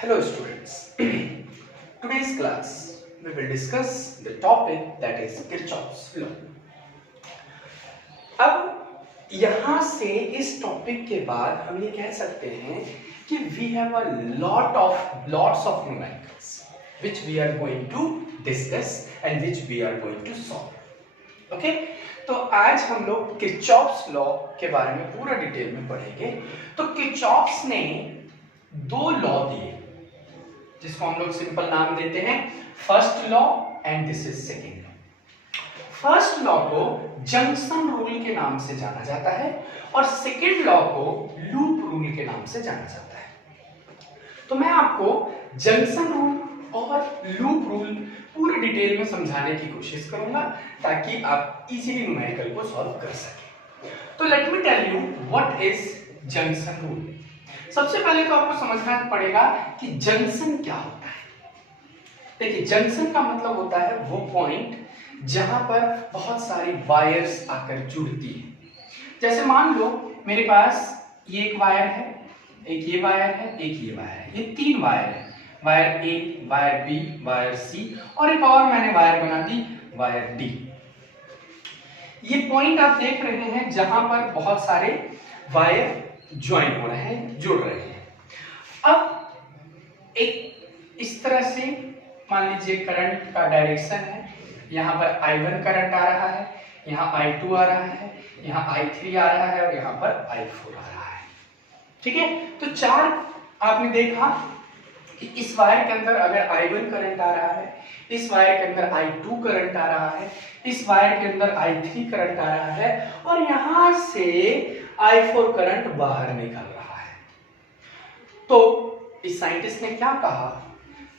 Hello students. Today's class we will discuss the topic that is Kirchhoff's law. अब यहाँ से इस topic के बाद हम ये कह सकते हैं कि we have a lots of numericals which we are going to discuss and which we are going to solve. Okay? तो आज हम लोग किरचॉफ्स लॉ के बारे में पूरा डिटेल में पढ़ेंगे। तो किरचॉफ्स ने दो लॉ दिए जिसको हम लोग सिंपल नाम देते हैं first law and this is second law. First law को जंक्शन रूल के नाम से जाना जाता है और सेकेंड लॉ को लूप रूल के नाम से जाना जाता है। तो मैं आपको जंक्शन रूल और लूप रूल पूरे डिटेल में समझाने की कोशिश करूंगा ताकि आप इजीली न्यूमेरिकल को सॉल्व कर सकें। तो let me tell you what is junction rule. सबसे पहले तो आपको समझना पड़ेगा कि जंक्शन क्या होता है। देखिए, जंक्शन का मतलब होता है वो पॉइंट जहां पर बहुत सारी वायर्स आकर जुड़ती है। जैसे मान लो मेरे पास ये एक वायर है, एक ये वायर है, एक ये वायर है, ये तीन वायर है, वायर ए, वायर बी, वायर सी और एक और मैंने वायर बना दी वायर डी। ये पॉइंट आप देख रहे हैं जहां पर बहुत सारे वायर ज्वाइन हो रहे हैं, जुड़ रहे हैं। अब एक इस तरह से मान लीजिए करंट का डायरेक्शन है, यहाँ पर I1 करंट आ रहा है, यहाँ I2 आ रहा है, यहाँ I3 आ रहा है और यहाँ पर I4 आ रहा है। ठीक है, तो चार आपने देखा कि इस वायर के अंदर अगर I1 करंट आ रहा है, इस वायर के अंदर I2 करंट आ रहा है, इस वायर के अंदर I3 करंट आ रहा है और यहां से I4 करंट बाहर निकल रहा है। तो इस साइंटिस्ट ने क्या कहा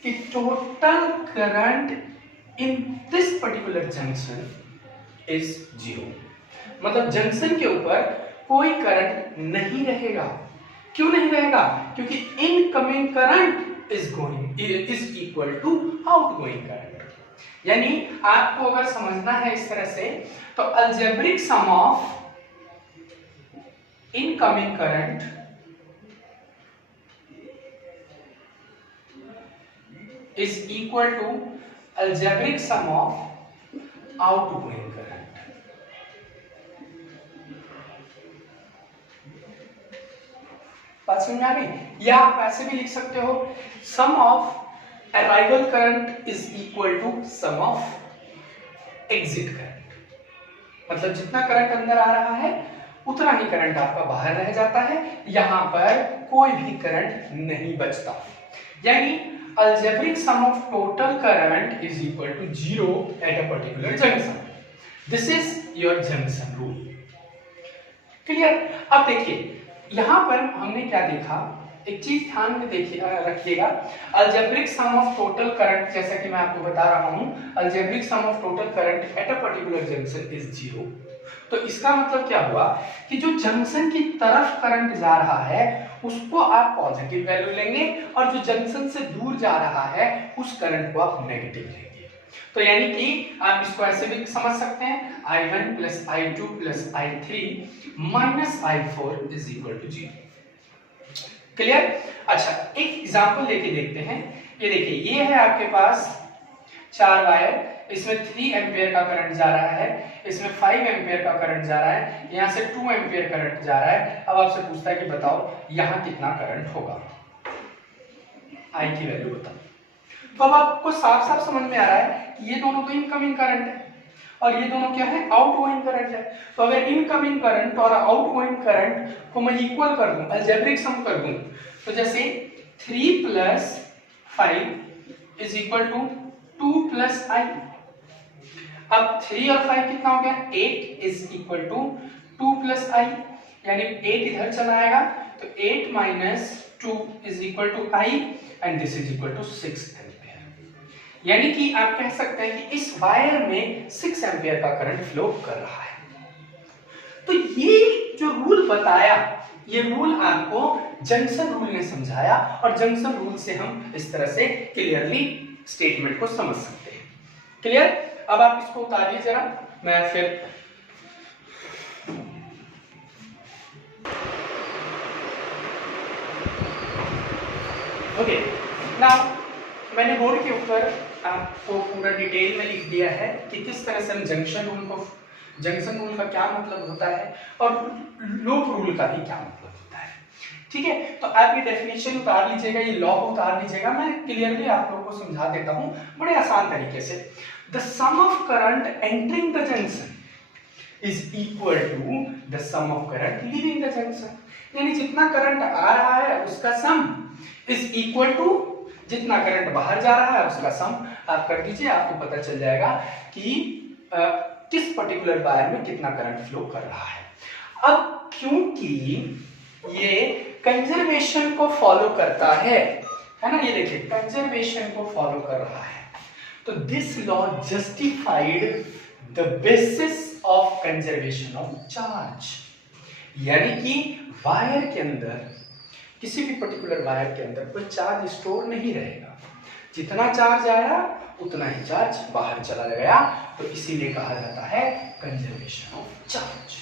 कि total current in this particular junction is zero. मतलब जंक्शन के ऊपर कोई करंट नहीं रहेगा। क्यों नहीं रहेगा? क्योंकि incoming current is equal to outgoing current. यानी आपको अगर समझना है इस तरह से तो algebraic sum of incoming current is equal to algebraic sum of outgoing current। बात समझ में आ गई? या आप ऐसे भी लिख सकते हो sum of arrival current is equal to sum of exit current। मतलब जितना करंट अंदर आ रहा है उतना ही करंट आपका बाहर रह जाता है, यहां पर कोई भी करंट नहीं बचता। यानी algebraic sum of total current is equal to zero at a particular junction. This is your junction rule. Clear? अब देखिए यहां पर हमने क्या देखा, एक चीज ध्यान में देखिए रखिएगा, algebraic sum of total current, जैसा कि मैं आपको बता रहा हूं, algebraic sum of total current at a particular junction is zero. तो इसका मतलब क्या हुआ कि जो जंक्शन की तरफ करंट जा रहा है उसको आप पॉजिटिव वैल्यू लेंगे और जो जंक्शन से दूर जा रहा है उस करंट को आप नेगेटिव लेंगे। तो यानी कि आप इसको ऐसे भी समझ सकते हैं I1 plus I2 plus I3 minus I4 is equal to 0। Clear? अच्छा, एक एग्जांपल लेके देखते हैं। ये देखिए, ये है आपके पास चार वायर, इसमें 3 एम्पियर का करंट जा रहा है, इसमें 5 एम्पियर का करंट जा रहा है, यहाँ से 2 एम्पियर करंट जा रहा है। अब आपसे पूछता है कि बताओ यहाँ कितना करंट होगा, I की वैल्यू बताओ। तो अब आपको साफ साफ समझ में आ रहा है ये दोनों तो इनकमिंग करंट है और ये दोनों क्या है, आउटगोइंग करंट है। तो अगर इनकमिंग करंट और आउटगोइंग करंट को मैं इक्वल कर दूं, अलजेब्रिक सम कर दूं, तो जैसे 3 plus 5 is equal to 2 plus I। अब 3 और 5 कितना हो गया, 8 is equal to 2 plus I, यानी 8 इधर चला आएगा तो 8 minus 2 is equal to I and this is equal to 6 ampere. यानी कि आप कह सकते हैं कि इस वायर में 6 एम्पियर का करंट फ्लो कर रहा है। तो ये जो रूल बताया, ये रूल आपको जंक्शन रूल ने समझाया और जंक्शन रूल से हम इस तरह से क्लियरली स्टेटमेंट को समझ सकते हैं। क्लियर? अब आप इसको उतारिए जरा, मैं फिर ओके ना मैंने बोर्ड के ऊपर आपको पूरा डिटेल में लिख दिया है कि किस तरह से हम जंक्शन रूल का क्या मतलब होता है और लूप रूल का भी क्या मतलब होता है। ठीक है, तो आप ये डेफिनेशन उतार लीजिएगा, ये लॉ उतार लीजिएगा, मैं क्लियरली आप लोगों को समझा देता हूँ बड़े आसान तरीके से। The sum of current entering the junction is equal to the sum of current leaving the junction, यानी जितना करंट आ रहा है उसका सम इज इक्वल टू जितना करंट बाहर जा रहा है उसका सम। आप कर दीजिए, आपको पता चल जाएगा कि किस पर्टिकुलर वायर में कितना करंट फ्लो कर रहा है। अब क्योंकि ये कंजर्वेशन को फॉलो करता है ना, ये देखिए कंजर्वेशन को फॉलो कर रहा है, तो this law justified the basis of conservation of charge, यानी कि वायर के अंदर, किसी भी पर्टिकुलर वायर के अंदर कोई चार्ज स्टोर नहीं रहेगा, जितना चार्ज आया उतना ही चार्ज बाहर चला गया, तो इसीलिए कहा जाता है कंजर्वेशन ऑफ चार्ज।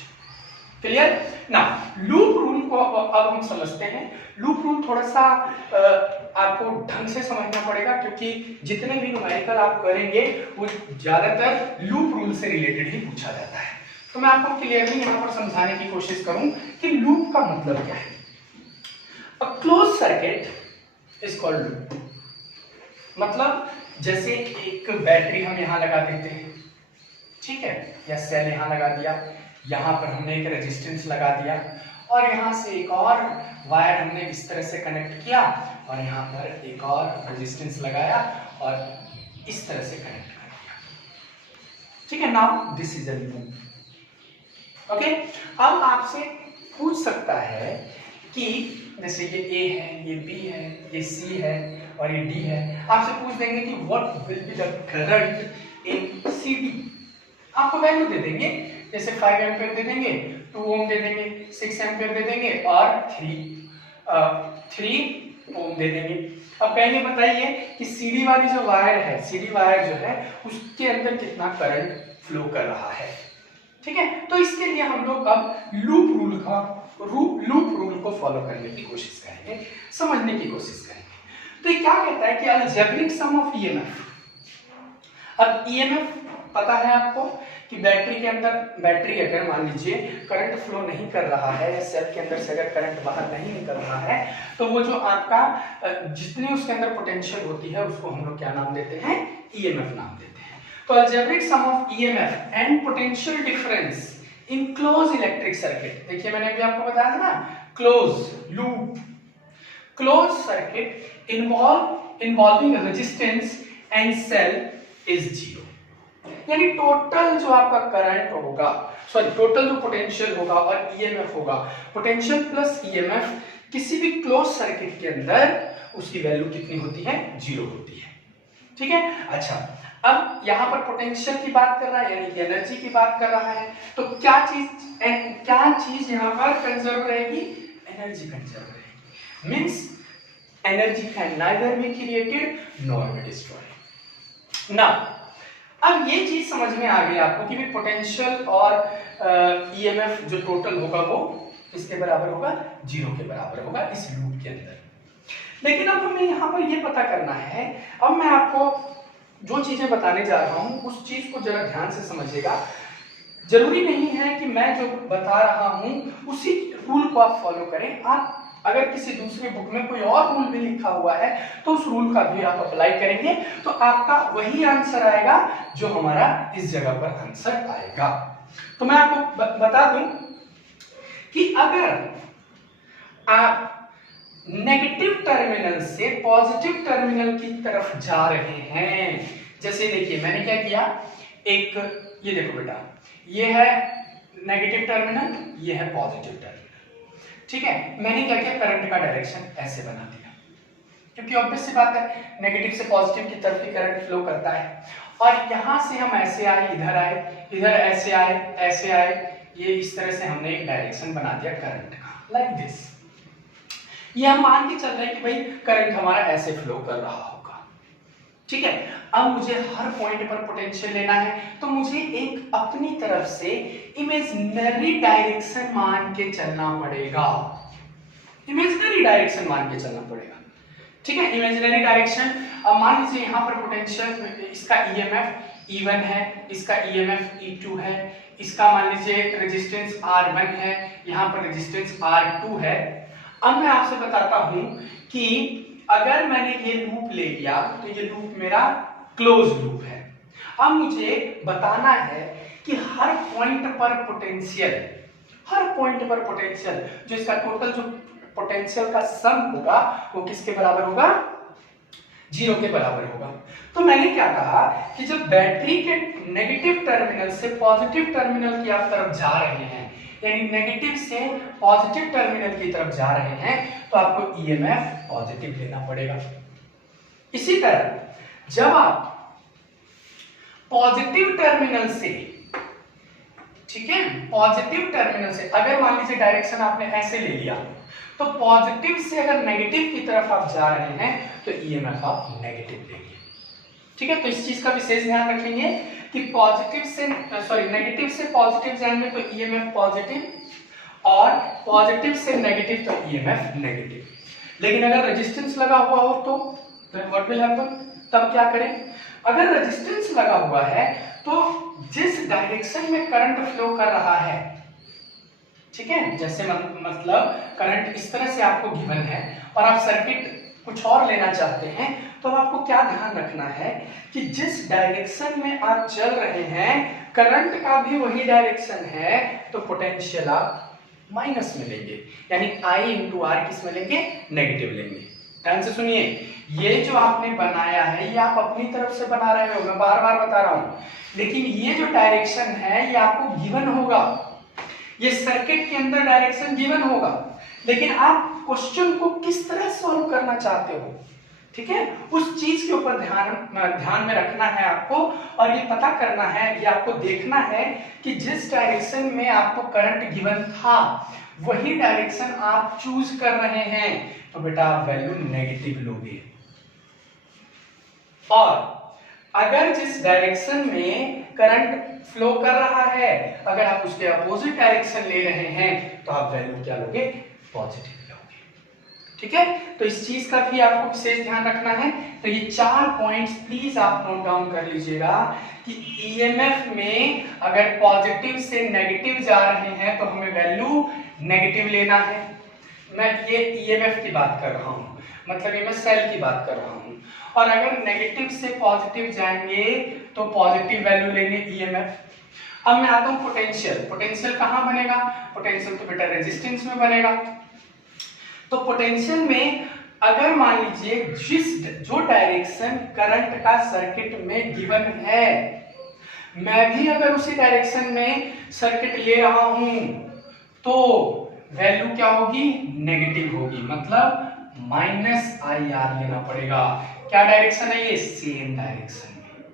क्लियर ना। लूप रूल को अब हम समझते हैं। लूप रूल थोड़ा सा आपको ढंग से समझना पड़ेगा, क्योंकि जितने भी न्यूमेरिकल आप करेंगे वो ज्यादातर लूप रूल से रिलेटेड ही पूछा जाता है। तो मैं आपको क्लियरली यहाँ पर समझाने की कोशिश करूं कि लूप का मतलब क्या है। A closed circuit is called loop। मतलब जैसे एक बैटरी हम यहाँ लगा देते हैं, ठीक है, या सेल यहाँ लगा दिया, यहाँ पर हमने एक रेजिस्टेंस लगा दिया और यहाँ से एक और वायर हमने इस तरह से कनेक्ट किया और यहाँ पर एक और रेजिस्टेंस लगाया और इस तरह से कनेक्ट कर दिया। ठीक है, now this is a loop. Okay, अब आपसे पूछ सकता है कि जैसे ये A है, ये B है, ये C है और ये D है, आपसे पूछ देंगे कि what will be the current in CD। आपको वैल्यू दे देंगे, जैसे 5 एम्पीयर दे देंगे, 2 ओम दे देंगे, 6 एम्पीयर दे देंगे और 3 ओम दे देंगे। अब कहेंगे बताइए कि CD वाली जो वायर है, CD वायर जो है उसके अंदर कितना करंट फ्लो कर रहा है। ठीक है, तो इसके लिए हम लोग अब लूप रूल को फॉलो करने की कोशिश करेंगे, समझने की कोशिश करेंगे। तो ये क्या कहता है कि अलजेब्रिक सम ऑफ ईएमएफ। अब ईएमएफ पता है आपको कि बैटरी के अंदर, बैटरी अगर मान लीजिए करंट फ्लो नहीं कर रहा है या सेल के अंदर से अगर करंट बाहर नहीं निकल रहा है, तो वो जो आपका जितनी उसके अंदर पोटेंशियल होती है उसको हम लोग क्या नाम देते हैं, ईएमएफ नाम देते हैं। तो algebraic sum of EMF and potential difference in close electric circuit, देखिए मैंने भी आपको बताया था ना, close loop, close circuit involving resistance and cell is zero, यानी टोटल जो आपका करंट होगा, सॉरी टोटल जो पोटेंशियल होगा और ईएमएफ होगा, पोटेंशियल प्लस ईएमएफ किसी भी क्लोज सर्किट के अंदर उसकी वैल्यू कितनी होती है, जीरो होती है। ठीक है, अच्छा अब यहाँ पर पोटेंशियल की बात कर रहा है, यानी एनर्जी की बात कर रहा है, तो क्या चीज यहाँ पर कंजर्व रहेगी, एनर्जी कंजर्व रहेगी। Means energy can neither be created nor be destroyed. ना अब ये चीज समझ में आ गई आपको कि भी पोटेंशियल और ईएमएफ जो टोटल होगा वो इसके बराबर होगा, जीरो के बराबर होगा इस लूप के अंदर। लेकिन अब हमें यहाँ पर ये पता करना है, अब मैं आपको जो चीजें बताने जा रहा हूँ उस चीज को जरा ध्यान से समझिएगा। जरूरी नहीं है कि मैं जो बता रहा हूँ उसी रूल को आप फॉलो करें। आप अगर किसी दूसरे बुक में कोई और रूल भी लिखा हुआ है तो उस रूल का भी आप अप्लाई करेंगे तो आपका वही आंसर आएगा जो हमारा इस जगह पर आंसर आएगा। तो मैं आपको बता दूं कि अगर आप नेगेटिव टर्मिनल से पॉजिटिव टर्मिनल की तरफ जा रहे हैं, जैसे देखिए मैंने क्या किया, एक ये देखो बेटा, ये है नेगेटिव टर्मिनल, ये है पॉजिटिव टर्मिनल। ठीक है, मैंने क्या किया, करंट का डायरेक्शन ऐसे बना दिया, क्योंकि ऑब्वियस सी बात है नेगेटिव से पॉजिटिव की तरफ ही करंट फ्लो करता है। और यहां से हम ऐसे आए, इधर आए, इधर ऐसे आए, ऐसे आए, ये इस तरह से हमने एक डायरेक्शन बना दिया करंट का, लाइक दिस। ये हम मान के चल रहे हैं कि भाई करंट हमारा ऐसे फ्लो कर रहा होगा। ठीक है, अब मुझे हर पॉइंट पर पोटेंशियल लेना है, तो मुझे एक अपनी तरफ से इमेजिनरी डायरेक्शन मान के चलना पड़ेगा, इमेजिनरी डायरेक्शन मान के चलना पड़ेगा। ठीक है, इमेजिनरी डायरेक्शन। अब मान लीजिए यहाँ पर पोटेंशियल, इसका ईएमएफ E1 है, इसका ईएमएफ E2 है, इसका मान लीजिए रेजिस्टेंस R1 है, यहाँ पर रेजिस्टेंस R2 है। अब मैं आपसे बताता हूं कि अगर मैंने ये लूप ले लिया तो ये लूप मेरा क्लोज लूप है। अब मुझे बताना है कि हर पॉइंट पर पोटेंशियल, जो इसका टोटल जो पोटेंशियल का सम होगा वो किसके बराबर होगा? 0 के बराबर होगा। तो मैंने क्या कहा कि जब बैटरी के नेगेटिव टर्मिनल से पॉजिटिव टर्मिनल की आप तरफ जा रहे हैं, यानी नेगेटिव से पॉजिटिव टर्मिनल की तरफ जा रहे हैं, तो आपको ईएमएफ पॉजिटिव लेना पड़ेगा। इसी तरह जब आप पॉजिटिव टर्मिनल से, ठीक है, पॉजिटिव टर्मिनल से अगर मान लीजिए डायरेक्शन आपने ऐसे ले लिया, तो पॉजिटिव से अगर नेगेटिव की तरफ आप जा रहे हैं तो ईएमएफ आप नेगेटिव लेंगे। ठीक है, तो इस चीज का विशेष ध्यान रखेंगे कि नेगेटिव से पॉजिटिव जाएंगे तो ईएमएफ पॉजिटिव और पॉजिटिव से नेगेटिव तो ईएमएफ नेगेटिव। लेकिन अगर रेजिस्टेंस लगा हुआ हो तो व्हाट विल हैपन? तब क्या करें? अगर रेजिस्टेंस लगा हुआ है तो जिस डायरेक्शन में करंट फ्लो कर रहा है, ठीक है, जैसे मतलब करंट इस तरह से आपको गिवन है और आप सर्किट कुछ और लेना चाहते हैं, तो आपको क्या ध्यान रखना है कि जिस डायरेक्शन में आप चल रहे हैं करंट का भी वही डायरेक्शन है, तो पोटेंशियल आप माइनस में लेंगे, यानी I इंटू आर किस में लेंगे? नेगेटिव लेंगे। ध्यान से सुनिए, ये जो आपने बनाया है ये आप अपनी तरफ से बना रहे हो, मैं बार बार बता रहा हूं, लेकिन ये जो डायरेक्शन है ये आपको गिवन होगा, ये सर्किट के अंदर डायरेक्शन गिवन होगा, लेकिन आप क्वेश्चन को किस तरह सॉल्व करना चाहते हो, ठीक है, उस चीज के ऊपर ध्यान में रखना है आपको। और ये पता करना है, ये आपको देखना है कि जिस डायरेक्शन में आपको करंट गिवन था वही डायरेक्शन आप चूज कर रहे हैं, तो बेटा आप वैल्यू नेगेटिव लोगे। और अगर जिस डायरेक्शन में करंट फ्लो कर रहा है अगर आप उसके अपोजिट डायरेक्शन ले रहे हैं तो आप वैल्यू क्या लोगे? पॉजिटिव लोगे। ठीक है, तो इस चीज का भी आपको विशेष ध्यान रखना है। तो ये 4 पॉइंट्स प्लीज आप नोट डाउन कर लीजिएगा कि ईएमएफ में अगर पॉजिटिव से नेगेटिव जा रहे हैं तो हमें वैल्यू नेगेटिव लेना है। मैं ये ईएमएफ की बात कर रहा हूं, मतलब ये मैं सेल की बात कर रहा हूं। और अगर नेगेटिव से पॉजिटिव जाएंगे तो पॉजिटिव वैल्यू लेंगे ईएमएफ। अब मैं आता हूं पोटेंशियल। पोटेंशियल कहां बनेगा? पोटेंशियल तो बेटा रेजिस्टेंस में बनेगा। तो पोटेंशियल में अगर मान लीजिए जो डायरेक्शन करंट का सर्किट में गिवन है, मैं भी अगर उसी डायरेक्शन में सर्किट ले रहा हूं तो वैल्यू क्या होगी? नेगेटिव होगी, मतलब -IR लेना पड़ेगा। क्या डायरेक्शन है ये? सेम डायरेक्शन में।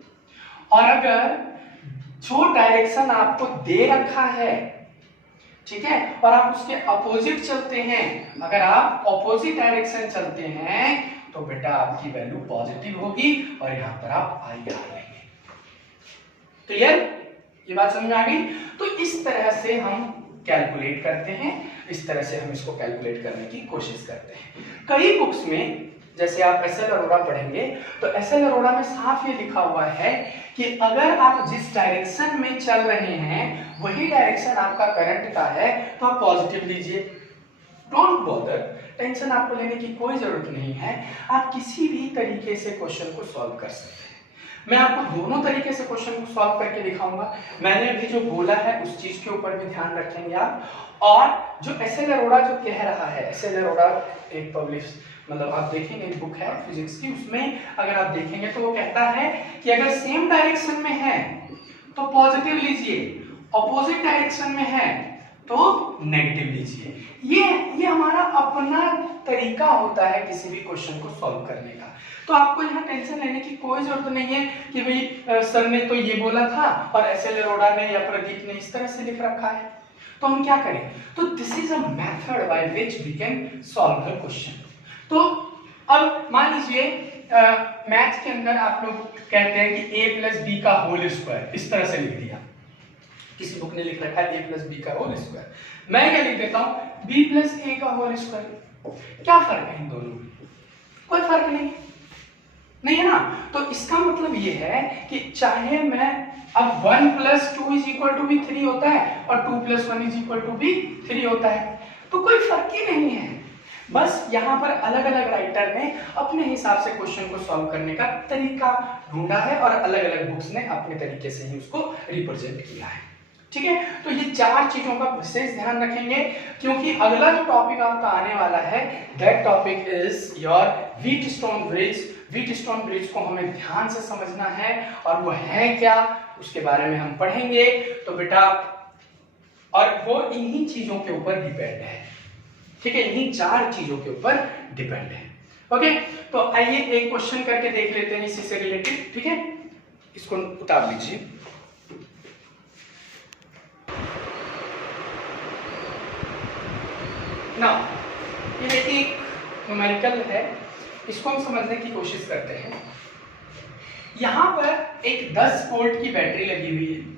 और अगर जो डायरेक्शन आपको दे रखा है, ठीक है, और आप उसके अपोजिट चलते हैं, अगर आप अपोजिट डायरेक्शन चलते हैं तो बेटा आपकी वैल्यू पॉजिटिव होगी और यहां पर आप IR लेंगे। क्लियर? ये बात समझ में आ गई? तो इस तरह से हम कैलकुलेट करते हैं, इस तरह से हम इसको कैलकुलेट करने की कोशिश करते हैं। कई बुक्स में जैसे आप एसएल अरोड़ा पढ़ेंगे तो एसएल अरोड़ा में साफ ये लिखा हुआ है कि अगर आप जिस डायरेक्शन में चल रहे हैं वही डायरेक्शन आपका करंट का है तो आप पॉजिटिव लीजिए। डोंट बॉदर, टेंशन आपको लेने की कोई जरूरत नहीं है, आप किसी भी तरीके से क्वेश्चन को सॉल्व कर सकते हैं। मैं आपको दोनों तरीके से क्वेश्चन को सॉल्व करके दिखाऊंगा। मैंने अभी जो बोला है उस चीज के ऊपर भी ध्यान रखेंगे आप। और जो एसएल अरोड़ा जो कह रहा है, एसएल अरोड़ा एक पब्लिश मतलब आप देखेंगे बुक है फिजिक्स की, उसमें अगर आप देखेंगे तो वो कहता है कि अगर सेम डायरेक्शन में है तो पॉजिटिव लीजिए, अपोजिट डायरेक्शन में है तो नेगेटिव लीजिए। ये हमारा अपना तरीका होता है किसी भी क्वेश्चन को सॉल्व करने का। तो आपको यहाँ टेंशन लेने की कोई जरूरत नहीं है कि भाई सर ने तो ये बोला था और एसएल अरोड़ा ने या प्रदीप ने इस तरह से लिख रखा है, तो हम क्या करें? तो this is a method by which we can solve the question. तो अब मान लीजिए मैथ के अंदर आप लोग कहते हैं कि a प्लस बी का होल स्क्वायर, इस तरह से लिख दिया, किसी बुक ने लिख रखा है a प्लस बी का होल स्क्वायर, मैं क्या लिख देता हूं b प्लस a का होल स्क्वायर। क्या फर्क है इन दोनों में? कोई फर्क नहीं है ना। तो इसका मतलब ये है कि चाहे मैं अब 1 + 2 = भी 3 होता है और 2 + 1 = भी 3 होता है, तो कोई फर्क ही नहीं है। बस यहाँ पर अलग अलग राइटर ने अपने हिसाब से क्वेश्चन को सॉल्व करने का तरीका ढूंढा है और अलग अलग बुक्स ने अपने तरीके से ही उसको रिप्रेजेंट किया है। ठीक है, तो ये 4 चीजों का विशेष ध्यान रखेंगे, क्योंकि अगला जो टॉपिक आपका आने वाला है that topic is your Wheatstone bridge. Wheatstone bridge को हमें ध्यान से समझना है और वो है क्या उसके बारे में हम पढ़ेंगे। तो बेटा, और वो इन्हीं चीजों के ऊपर डिपेंड है। ठीक है, इन्हीं 4 चीजों के ऊपर डिपेंड है। ओके, तो आइए एक क्वेश्चन करके देख लेते हैं इसी से रिलेटेड। ठीक है, इसको उतार लीजिए। ना ये देखिए एक न्यूमेरिकल है, इसको हम समझने की कोशिश करते हैं। यहाँ पर एक 10 वोल्ट की बैटरी लगी हुई है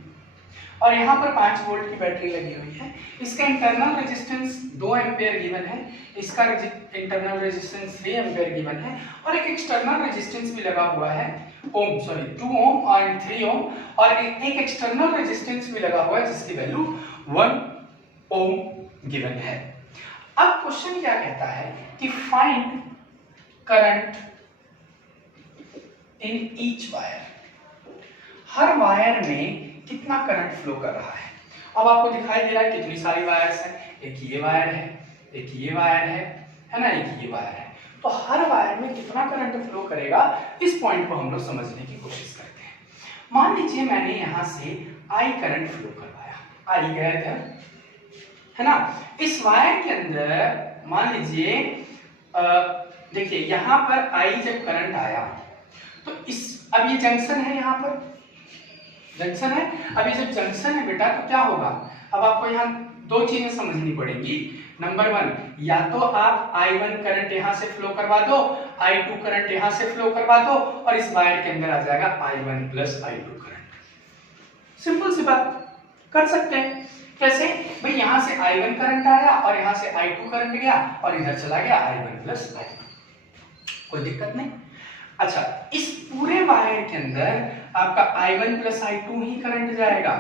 और यहाँ पर 5 वोल्ट की बैटरी लगी हुई है। इसका इंटरनल रेजिस्टेंस 2 एम्पियर गिवन है, इसका इंटरनल रेजिस्टेंस 3 एम्पियर गिवन है और एक एक्सटर्नल रेजिस्टेंस भी लगा हुआ है 2 ओम और 3 ओम, और एक एक्सटर्नल रेजिस्टेंस भी लगा हुआ है जिसकी वैल्यू 1 ओम गिवन है। अब क्वेश्चन क्या कहता है कि find current in each wire, her wire में कितना करंट फ्लो कर रहा है। अब आपको दिखाई दे रहा है कितनी सारी वायर्स हैं, एक ये वायर है, एक ये वायर है ना, एक ये वायर है। तो हर वायर में कितना करंट फ्लो करेगा, इस पॉइंट को हम लोग समझने की कोशिश करते हैं। मान लीजिए मैंने यहां से आई करंट फ्लो करवाया, आई गया इधर, है ना। इस वायर के अंदर मान लीजिए देखिए यहां पर आई जब करंट आया तो इस, अब ये जंक्शन है, यहाँ पर जंक्शन है। अब ये जब जंक्शन है बेटा तो क्या होगा, अब आपको यहाँ 2 चीजें समझनी पड़ेंगी। नंबर 1, या तो आप I1 करंट यहाँ से फ्लो करवा दो, I2 करंट यहाँ से फ्लो करवा दो और इस वायर के अंदर आ जाएगा I1 + I2 करंट। सिंपल सी बात कर सकते हैं। कैसे भाई, यहाँ से I1 करंट आया और यहाँ से I2 करंट गया और इधर चला गया I1 + I2, कोई दिक्कत नहीं। अच्छा, इस पूरे वायर के अंदर आपका I1 + I2 ही करंट जाएगा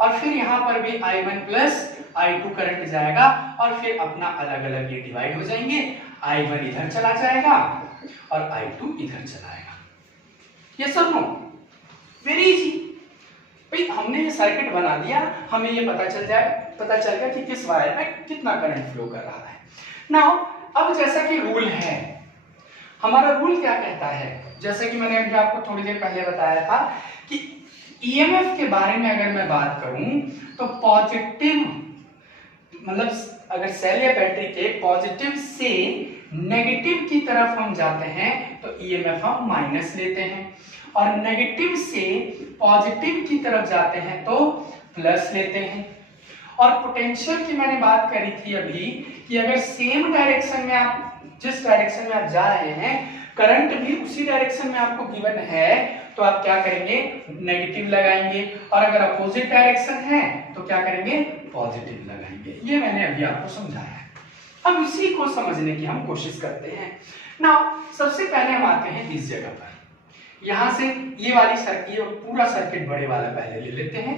और फिर यहाँ पर भी I1 + I2 करंट जाएगा और फिर अपना अलग अलग ये डिवाइड हो जाएंगे। I1 इधर चला जाएगा और I2 इधर चला आएगा। ये सब नो वेरी इजी भाई, हमने ये सर्किट बना दिया, हमें ये पता चल गया कि किस वायर में कितना करंट फ्लो कर रहा है। नाउ अब जैसा कि रूल है, हमारा रूल क्या कहता है, जैसे कि मैंने अभी आपको थोड़ी देर पहले बताया था कि ईएमएफ के बारे में अगर मैं बात करूं तो पॉजिटिव, मतलब अगर सेल या बैटरी के पॉजिटिव से नेगेटिव की तरफ हम जाते हैं तो ईएमएफ हम माइनस लेते हैं और नेगेटिव से पॉजिटिव की तरफ जाते हैं तो प्लस लेते हैं। और पोटेंशियल की मैंने बात करी थी अभी कि अगर सेम डायरेक्शन में आप, जिस डायरेक्शन में आप जा रहे हैं, करंट भी उसी डायरेक्शन में आपको गिवन है तो आप क्या करेंगे, नेगेटिव लगाएंगे, और अगर अपोजिट डायरेक्शन है तो क्या करेंगे, पॉजिटिव लगाएंगे। ये मैंने अभी आपको समझाया है। अब इसी को समझने की हम कोशिश करते हैं। नाउ सबसे पहले हम आते हैं इस जगह पर, यहां से ये वाली सर्किट, ये पूरा सर्किट बड़े वाला पहले ले लेते हैं,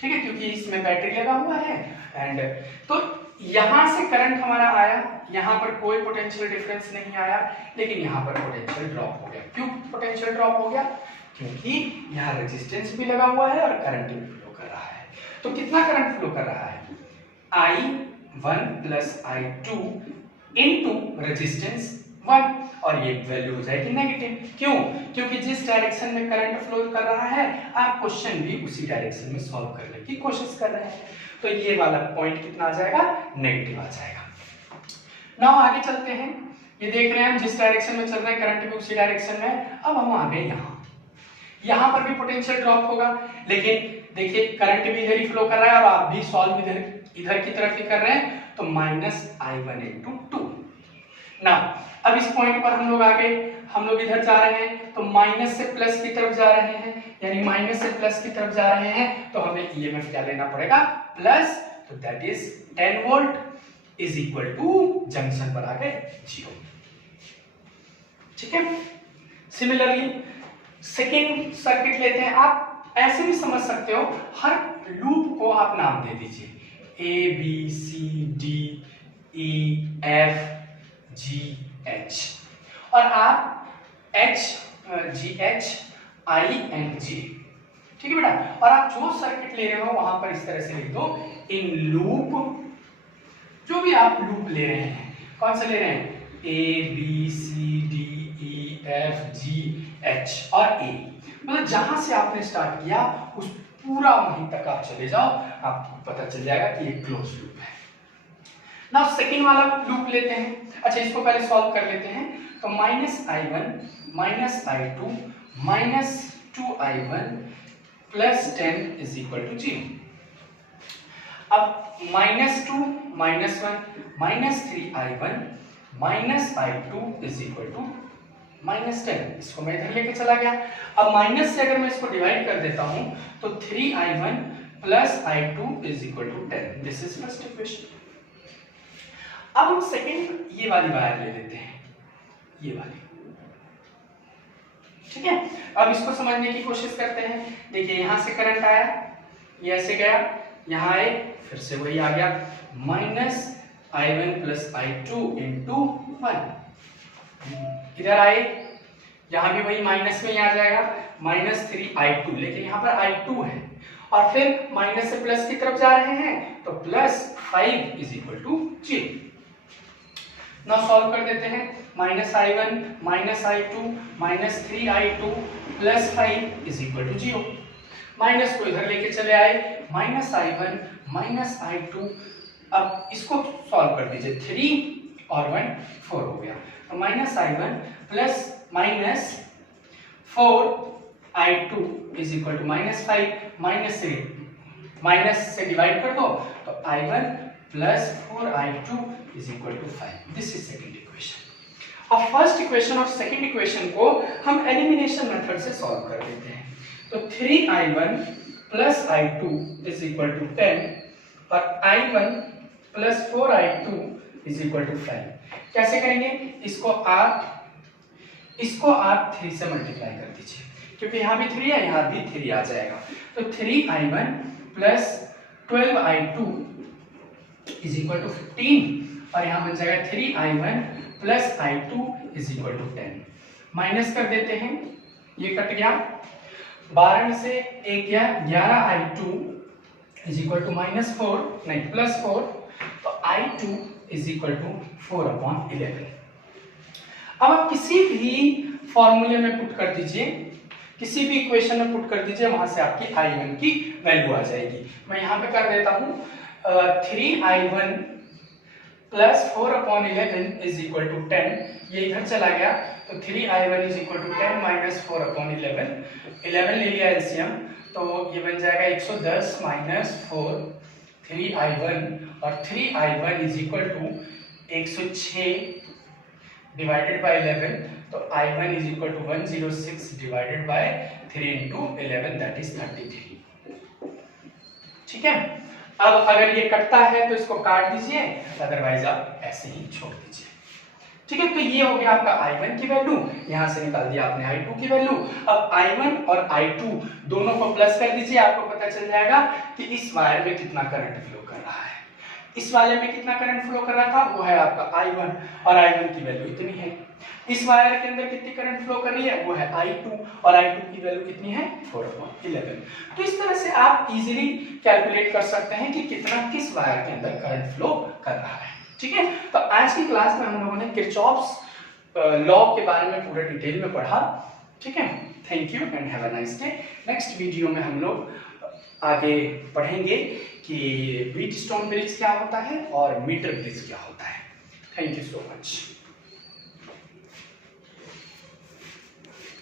ठीक है, क्योंकि इसमें बैटरी लगा हुआ है। एंड तो यहां से करंट हमारा आया, यहां पर कोई पोटेंशियल डिफरेंस नहीं आया, लेकिन यहां पर पोटेंशियल ड्रॉप हो गया। क्यों पोटेंशियल ड्रॉप हो गया, क्योंकि यहां रेजिस्टेंस भी लगा हुआ है और करंट भी फ्लो कर रहा है। तो कितना करंट फ्लो कर रहा है, I1 + I2 इनटू रेजिस्टेंस 1, और ये वैल्यू हो जाएगी नेगेटिव। क्यों, क्योंकि जिस डायरेक्शन में करंट फ्लो कर रहा है आप क्वेश्चन भी उसी डायरेक्शन में सॉल्व करने की कोशिश कर रहे हैं, तो ये वाला पॉइंट कितना आ जाएगा, नेगेटिव आ जाएगा। नाउ आगे चलते हैं, ये देख रहे हैं हम जिस डायरेक्शन में चल रहे हैं करंट भी उसी डायरेक्शन में। अब हम आ गए यहाँ पर भी पोटेंशियल ड्रॉप होगा, लेकिन देखिए करंट भी इधर ही फ्लो कर रहा है और आप भी सॉल्व इधर की तरफ ही कर रहे हैं, तो -I1 × 2। ना अब इस पॉइंट पर हम लोग आ गए, हम लोग इधर जा रहे हैं तो माइनस से प्लस की तरफ जा रहे हैं, यानी माइनस से प्लस की तरफ जा रहे हैं तो हमें ईएमएफ क्या लेना पड़ेगा, प्लस, तो that is 10 volt is equal to junction पर आ गए 0। ठीक है। सिमिलरली सेकेंड सर्किट लेते हैं। आप ऐसे भी समझ सकते हो, हर लूप को आप नाम दे दीजिए, A B C D E F G H, और आप H G H I and G, ठीक है बेटा। और आप जो सर्किट ले रहे हो वहां पर इस तरह से लिख दो, इन लूप, जो भी आप लूप ले रहे हैं, कौन सा ले रहे हैं, A B C D E F G H और ए, मतलब जहां से आपने स्टार्ट किया उस पूरा वहीं तक आप चले जाओ, आपको पता चल जाएगा कि ये क्लोज लूप है। नाउ सेकंड वाला लूप लेते हैं। अच्छा, इसको पहले सॉल्व कर लेते हैं। तो -i1 -i2 -2i1 + 10 is equal to 0। अब -2 -1 -3i1 -i2 is equal to -10, इसको मैं इधर लेके चला गया। अब माइनस से अगर मैं इसको डिवाइड कर देता हूं तो 3i1 + i2 is equal to 10। This is first equation. अब हम सेकंड ये वाली वायर ले लेते हैं, ये वाली, ठीक है। अब इसको समझने की कोशिश करते हैं। देखिए यहां से करंट आया, ये ऐसे गया, यहां आए, फिर से वही आ गया, -i1 + i2 × 1। इधर आए, यहां भी वही माइनस में ही आ जाएगा, -3i2, लेकिन यहां पर i2 है, और फिर माइनस से प्लस की तरफ जा रहे हैं तो +5 is equal to 0। Now solve कर देते हैं। -i1 -i2 -3i2 + 5 is equal to 0। Minus को इधर लेके चले आए, -i1 -i2, अब इसको सॉल्व कर दीजिए, 3 और 1 4 हो गया, तो -i1 + -4i2 is equal to -5, minus से डिवाइड कर दो तो i1 + 4i2 is equal to 5। This is second equation. अब फर्स्ट इक्वेशन और सेकंड इक्वेशन को हम एलिमिनेशन मेथड से सॉल्व कर देते हैं। तो 3i1 + i2 is equal to 10 और i1 + 4i2 is equal to 5। कैसे करेंगे? इसको आप 3 से मल्टीप्लाई कर दीजिए, क्योंकि यहाँ भी 3 है, यहाँ भी 3 आ जाएगा। तो 3i1 + 12i2 is equal to 15, और यहाँ बन जाएगा 3i1 + i2 is equal to 10। Minus कर देते हैं, ये कट गया, 12 में से 1 गया, 11i2 इज इक्वल टू -4 नहीं +4, तो i2 इज इक्वल टू 4/11। अब आप किसी भी फॉर्मूले में पुट कर दीजिए, किसी भी इक्वेशन में पुट कर दीजिए, वहां से आपकी i1 की वैल्यू आ जाएगी। मैं यहाँ पे कर देता हूँ 3i1 + 4/11 इज इक्वल टू 10, ये इधर चला गया, तो 3i1 इज इक्वल टू 10 - 4/11, 11 ले लिया एलसीएम, तो ये बन जाएगा 110 - 4 3i1, और 3i1 is equal to 106 divided by 11, तो i1 is equal to 106 divided by 3 × 11, that is 33। ठीक है। अब अगर ये कटता है तो इसको काट दीजिए, अदरवाइज आप ऐसे ही छोड़ दीजिए। ठीक है, तो ये हो गया आपका i1 की वैल्यू, यहां से निकाल दिया आपने i2 की वैल्यू। अब i1 और i2 दोनों को प्लस कर दीजिए, आपको पता चल जाएगा कि इस वायर में कितना करंट फ्लो कर रहा है। इस वाले में कितना करंट फ्लो कर रहा था, वो है आपका i1, और i1 की वैल्यू इतनी है। इस वायर के अंदर कितनी करंट फ्लो कर रही है, वो है i2, और i2 की वैल्यू कितनी है, 4/11। तो इस तरह से आप इजीली कैलकुलेट कर सकते हैं कि कितना किस वायर के अंदर करंट फ्लो कर रहा है। ठीक है, तो आज की क्लास में हम लोगों ने किरचॉफ्स लॉ के बारे में पूरा डिटेल में पढ़ा। ठीक है, thank you and have a nice day. Next video में हम लोग आगे पढ़ेंगे कि व्हीटस्टोन ब्रिज क्या होता है और मीटर ब्रिज क्या होता है। Thank you so much.